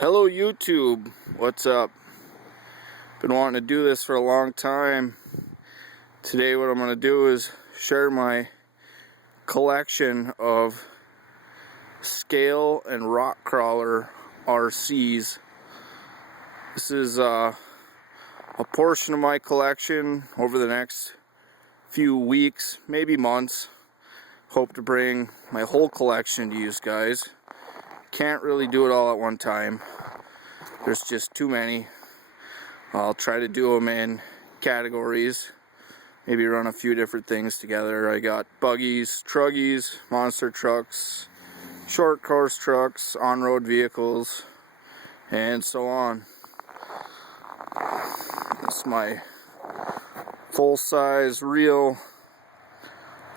Hello YouTube, what's up? Been wanting to do this for a long time. Today what I'm going to do is share my collection of scale and rock crawler RCs. This is a portion of my collection over the next few weeks, maybe months. Hope to bring my whole collection to you guys. Can't really do it all at one time. There's just too many. I'll try to do them in categories. Maybe run a few different things together. I got buggies, truggies, monster trucks, short course trucks, on-road vehicles, and so on. That's my full-size, real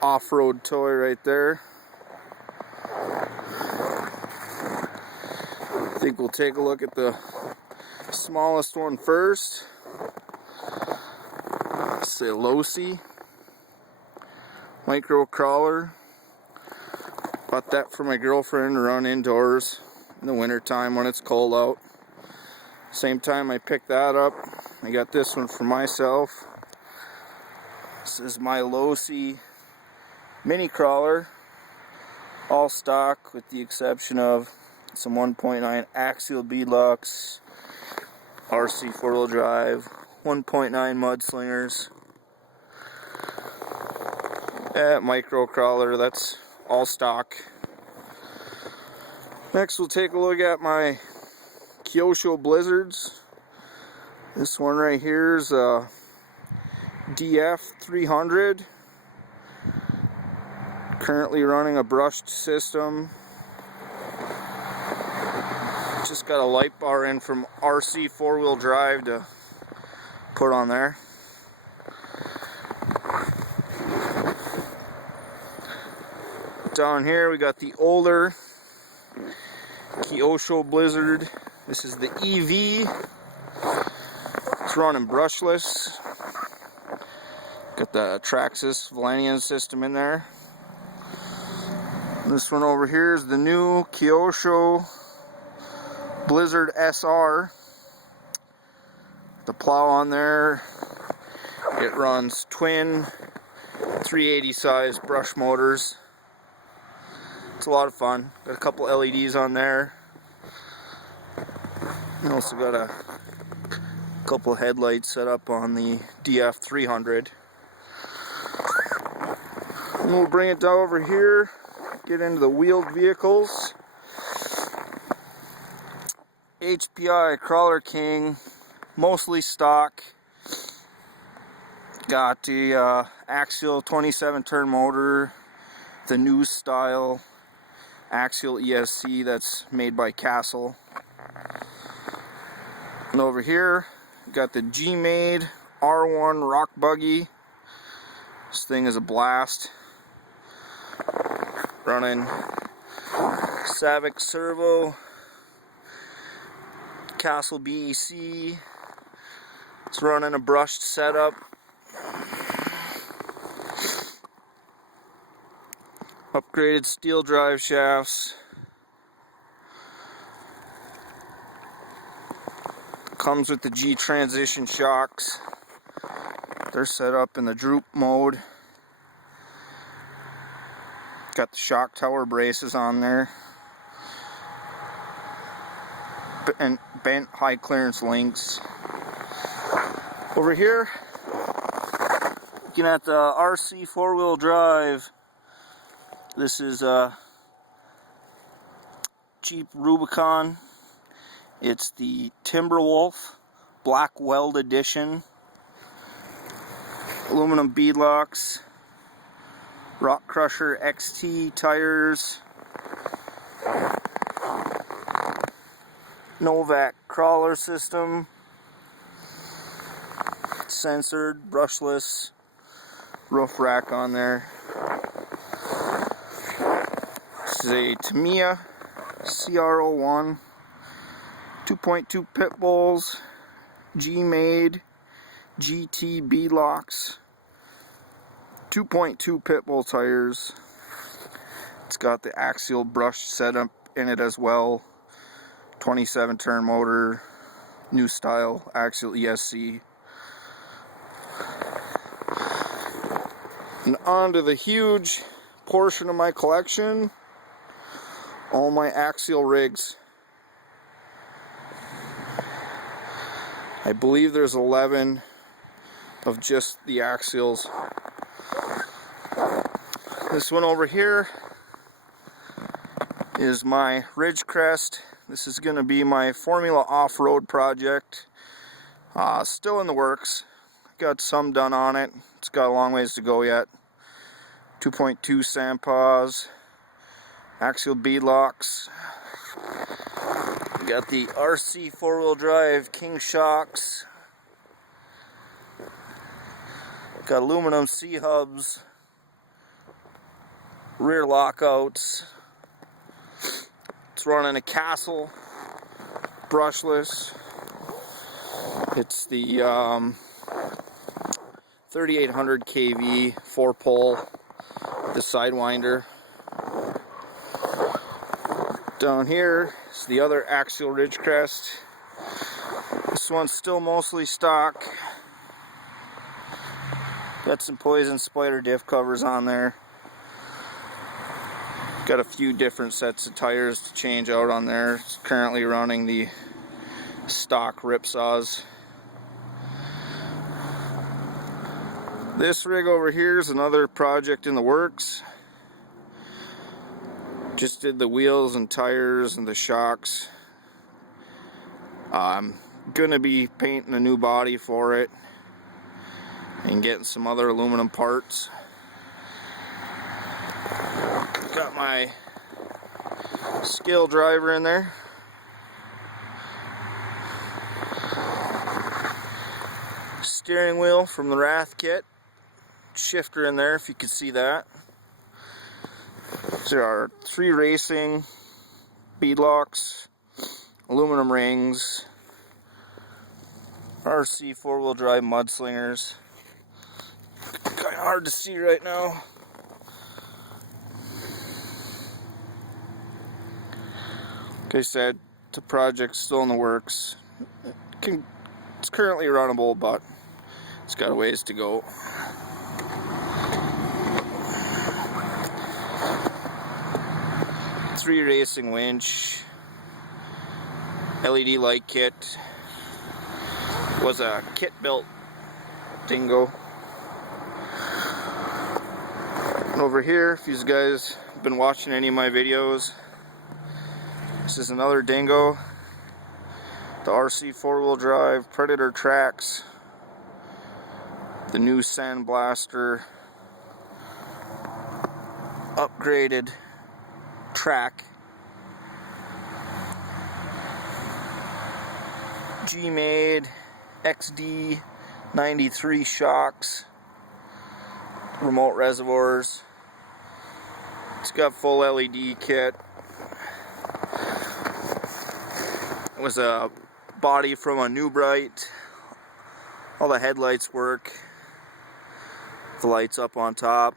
off-road toy right there. I think we'll take a look at the smallest one first. It's a Losi micro crawler. Bought that for my girlfriend to run indoors in the winter time when it's cold out. Same time I picked that up, I got this one for myself. This is my Losi mini crawler, all stock with the exception of some 1.9 Axial beadlocks, RC 4-wheel drive, 1.9 mudslingers. That micro crawler, that's all stock. Next we'll take a look at my Kyosho Blizzards. This one right here is a DF 300. Currently running a brushed system. Just got a light bar in from RC 4-wheel drive to put on there. Down here we got the older Kyosho Blizzard. This is the EV. It's running brushless. Got the Traxxas Valenian system in there. This one over here is the new Kyosho Blizzard SR. The plow on there. It runs twin 380 size brush motors. It's a lot of fun. Got a couple LEDs on there. And also got a couple headlights set up on the DF 300. And we'll bring it down over here. Get into the wheeled vehicles. HPI Crawler King, mostly stock. Got the Axial 27 turn motor, the new style Axial ESC that's made by Castle. And over here, got the G-Made R1 rock buggy. This thing is a blast. Running Savic servo. Castle BEC. It's running a brushed setup. Upgraded steel drive shafts. Comes with the G transition shocks. They're set up in the droop mode. Got the shock tower braces on there. And bent high clearance links. Over here, looking at the RC 4-wheel drive. This is a Jeep Rubicon. It's the Timberwolf Black Weld Edition. Aluminum beadlocks, Rock Crusher XT tires. Novak crawler system, censored, brushless, roof rack on there. This is a Tamiya CR01, 2.2 pit bulls, G-Made GT beadlocks, 2.2 pit bull tires. It's got the Axial brush setup in it as well. 27 turn motor, new style Axial ESC. And on to the huge portion of my collection, all my Axial rigs. I believe there's 11 of just the Axials. This one over here is my Ridgecrest. This is going to be my Formula off-road project. Still in the works. Got some done on it. It's got a long ways to go yet. 2.2 sandpaws, Axial beadlocks. We got the RC four-wheel drive King shocks. Got aluminum C-hubs, rear lockouts. It's running a Castle brushless. It's the 3800 kV 4-pole, the Sidewinder. Down here is the other Axial Ridgecrest. This one's still mostly stock. Got some Poison Spider diff covers on there. Got a few different sets of tires to change out on there. It's currently running the stock ripsaws. This rig over here is another project in the works. Just did the wheels and tires and the shocks. I'm gonna be painting a new body for it and getting some other aluminum parts. Got my scale driver in there. Steering wheel from the Wrath kit. Shifter in there if you could see that. There are 3 racing beadlocks, aluminum rings, RC four-wheel drive mudslingers. Kind of hard to see right now. Like I said, the project's still in the works. It's currently runnable, but it's got a ways to go. Three racing winch, LED light kit. Was a kit built dingo. And over here, if you guys have been watching any of my videos, this is another dingo. The RC four-wheel drive Predator tracks. The new Sandblaster upgraded track. G-made XD 93 shocks, remote reservoirs. It's got full LED kit. It was a body from a New Bright. All the headlights work. The lights up on top.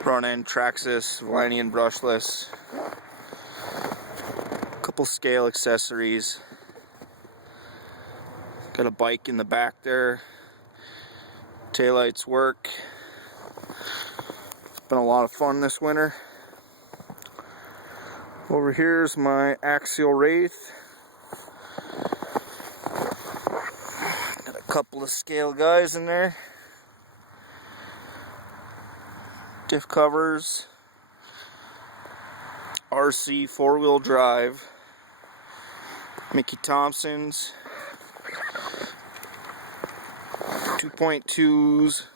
Front end Traxxas, Valanian brushless. Couple scale accessories. Got a bike in the back there. Taillights work. It's been a lot of fun this winter. Over here's my Axial Wraith. Got a couple of scale guys in there. Diff covers. RC four-wheel drive. Mickey Thompson's. 2.2s.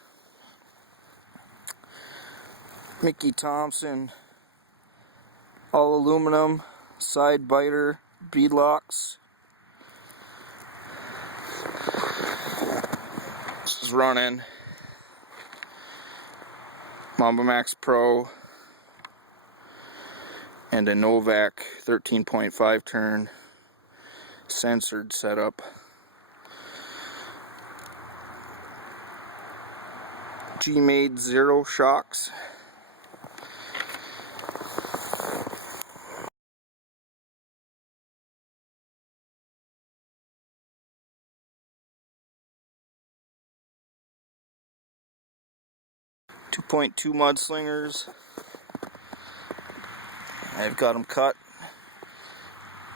Mickey Thompson. All aluminum. Side biter. Beadlocks. This is running Mamba Max Pro and a Novak 13.5 turn censored setup. G-made 0 shocks. 2.2 mudslingers. I've got them cut.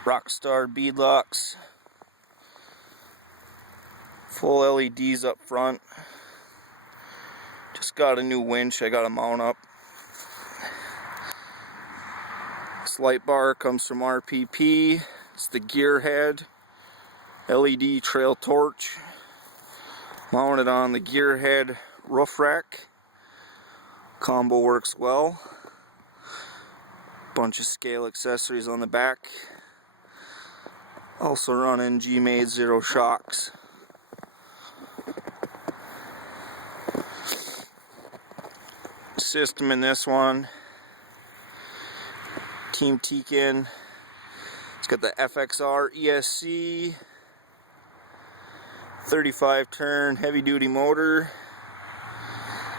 Rockstar beadlocks. Full LEDs up front. Just got a new winch I got to mount up. This light bar comes from RPP. It's the gearhead LED trail torch. Mounted on the gearhead roof rack. Combo works well. Bunch of scale accessories on the back. Also running G-Made Zero shocks. System in this one, Team Tekin. It's got the FXR ESC 35 turn heavy duty motor.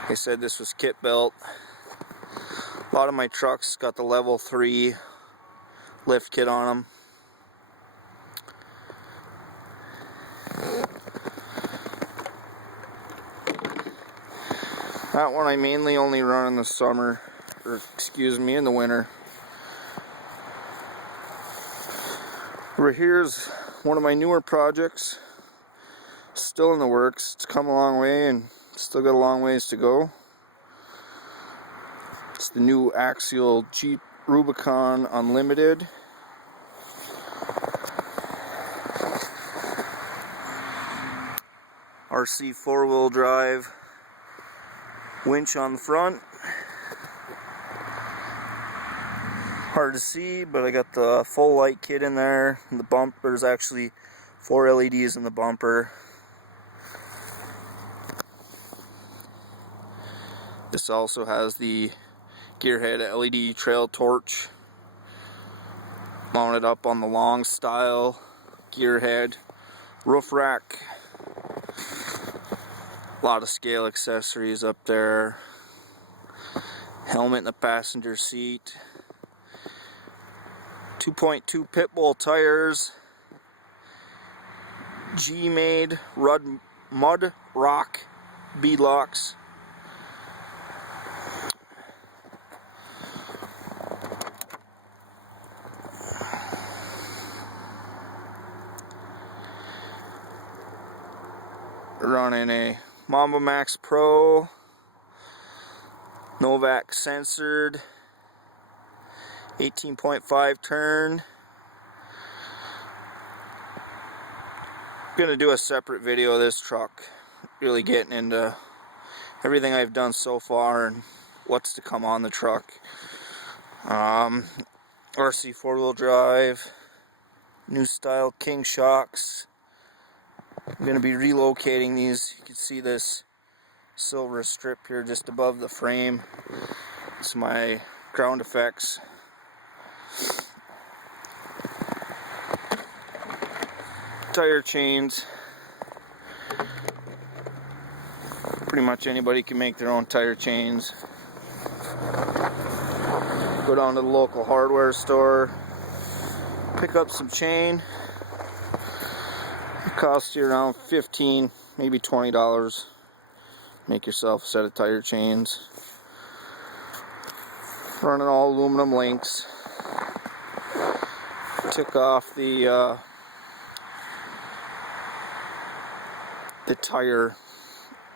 They said this was kit built. A lot of my trucks got the level 3 lift kit on them. That one I mainly only run in the summer, or excuse me, in the winter. Over here's one of my newer projects, still in the works. It's come a long way and still got a long ways to go. It's the new Axial Jeep Rubicon Unlimited. RC 4-wheel drive. Winch on the front. Hard to see, but I got the full light kit in there. And the bumper's actually 4 LEDs in the bumper. This also has the gearhead LED trail torch mounted up on the long style gearhead roof rack. A lot of scale accessories up there. Helmet in the passenger seat. 2.2 pit bull tires. G-Made mud rock beadlocks. Running a Mamba Max Pro, Novak censored, 18.5 turn. I'm going to do a separate video of this truck, really getting into everything I've done so far and what's to come on the truck. RC 4-wheel drive, new style King shocks. I'm going to be relocating these. You can see this silver strip here just above the frame. It's my ground effects. Tire chains. Pretty much anybody can make their own tire chains. Go down to the local hardware store, pick up some chain. It costs you around $15, maybe $20. Make yourself a set of tire chains. Running all aluminum links. Took off the tire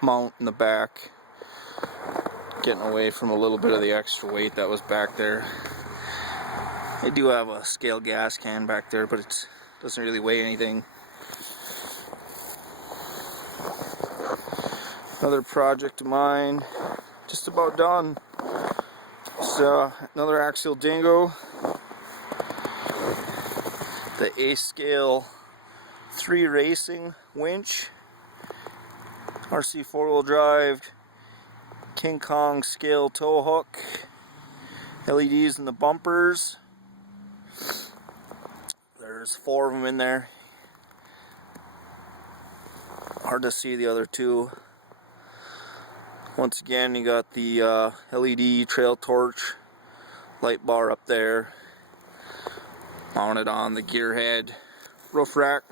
mount in the back, getting away from a little bit of the extra weight that was back there. I do have a scale gas can back there, but it doesn't really weigh anything. Another project of mine, just about done. It's another Axial Dingo. The A-Scale 3 Racing winch. RC 4-wheel drive. King Kong scale tow hook. LEDs in the bumpers. There's 4 of them in there. Hard to see the other 2. Once again, you got the LED trail torch light bar up there, mounted on the gearhead roof rack.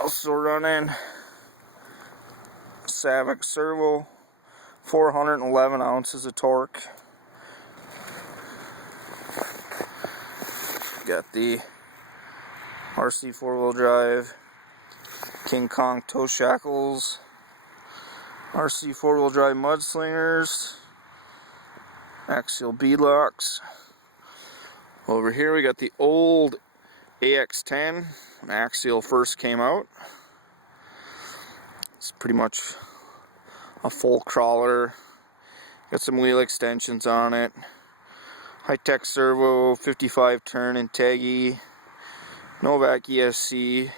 Also running Savic servo, 411 ounces of torque. Got the RC 4-wheel drive, King Kong toe shackles, RC 4-wheel drive mudslingers, Axial beadlocks. Over here we got the old AX10 when Axial first came out. It's pretty much a full crawler. Got some wheel extensions on it. High-tech servo, 55 turn and Taggy, Novak ESC.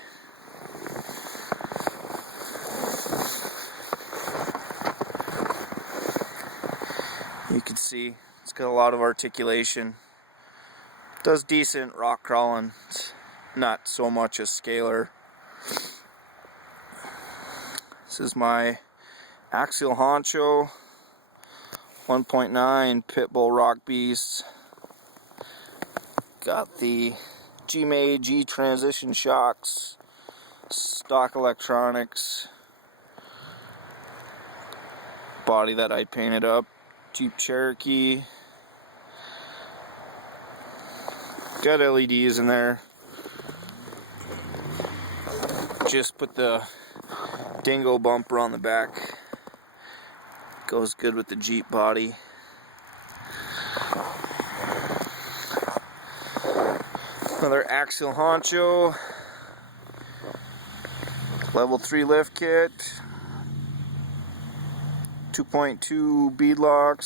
You can see it's got a lot of articulation. Does decent rock crawling. It's not so much a scaler. This is my Axial Honcho 1.9 Pitbull Rock Beast. Got the G-Made G transition shocks, stock electronics, body that I painted up, Jeep Cherokee. Got LEDs in there. Just put the dingo bumper on the back. Goes good with the Jeep body. Another Axial Honcho. Level 3 lift kit. 2.2 beadlocks.